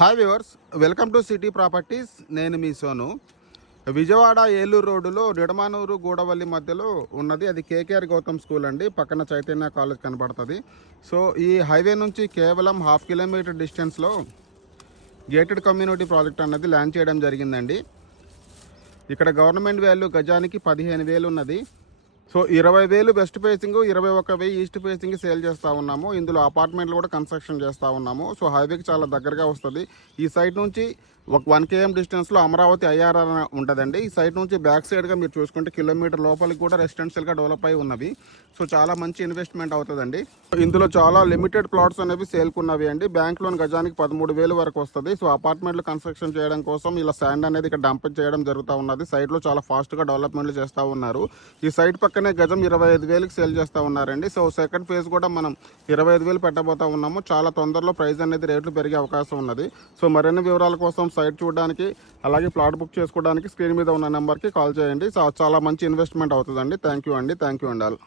Hi viewers, welcome to city properties. నేను మీ సోను. విజయవాడ ఏలూరు రోడ్డులో నిడమానూరు గూడవల్లి మధ్యలో ఉన్నది. అది కేకేఆర్ గౌతమ్ స్కూల్ అండి. పక్కన చైతన్య కాలేజ్ కనబడుతుంది. సో ఈ హైవే నుంచి కేవలం 1/2 కిలోమీటర్ డిస్టెన్స్లో గేటెడ్ కమ్యూనిటీ ప్రాజెక్ట్ అన్నది ల్యాండ్ చేయడం జరిగిందండి. ఇక్కడ గవర్నమెంట్ వాల్యూ గజానికి 15,000 ఉన్నది. So 20,000 west facing, 21,000 east facing sale చేస్తూ ఉన్నాము. ఇందులో అపార్ట్మెంట్లు కూడా కన్స్ట్రక్షన్ చేస్తూ ఉన్నాము. సో హైవేకి చాలా దగ్గరగా వస్తుంది. ఈ సైట్ నుంచి ఒక 1 km డిస్టెన్స్లో అమరావతి ఐఆర్ఆర్ ఉంటుందండి. ఈ సైట్ నుంచి బ్యాక్ సైడ్గా మీరు చూసుకుంటే కిలోమీటర్ లోపలికి కూడా రెసిడెన్షియల్గా డెవలప్ అయి ఉన్నవి. సో చాలా మంచి ఇన్వెస్ట్మెంట్ అవుతుందండి. ఇందులో చాలా లిమిటెడ్ ప్లాట్స్ అనేవి సేల్కున్నవి అండి. బ్యాంక్ లోన్ గజానికి 13,000 వరకు వస్తుంది. సో అపార్ట్మెంట్లు కన్స్ట్రక్షన్ చేయడం కోసం ఇలా శాండ్ అనేది ఇక్కడ డంప్ చేయడం జరుగుతూ ఉన్నది. సైట్లో చాలా ఫాస్ట్గా డెవలప్మెంట్లు చేస్తూ ఉన్నారు. ఈ సైట్ పక్కనే గజం 25,000కి సేల్ చేస్తూ ఉన్నారండి. సో సెకండ్ ఫేజ్ కూడా మనం 25,000 పెట్టబోతా ఉన్నాము. చాలా తొందరలో ప్రైస్ అనేది రేట్లు పెరిగే అవకాశం ఉన్నది. సో మరిన్ని వివరాల కోసం సైట్ చూడడానికి అలాగే ప్లాట్ బుక్ చేసుకోవడానికి స్క్రీన్ మీద ఉన్న నెంబర్కి కాల్ చేయండి. చాలా మంచి ఇన్వెస్ట్మెంట్ అవుతుందండి. థ్యాంక్ యూ అండి. ఆల్.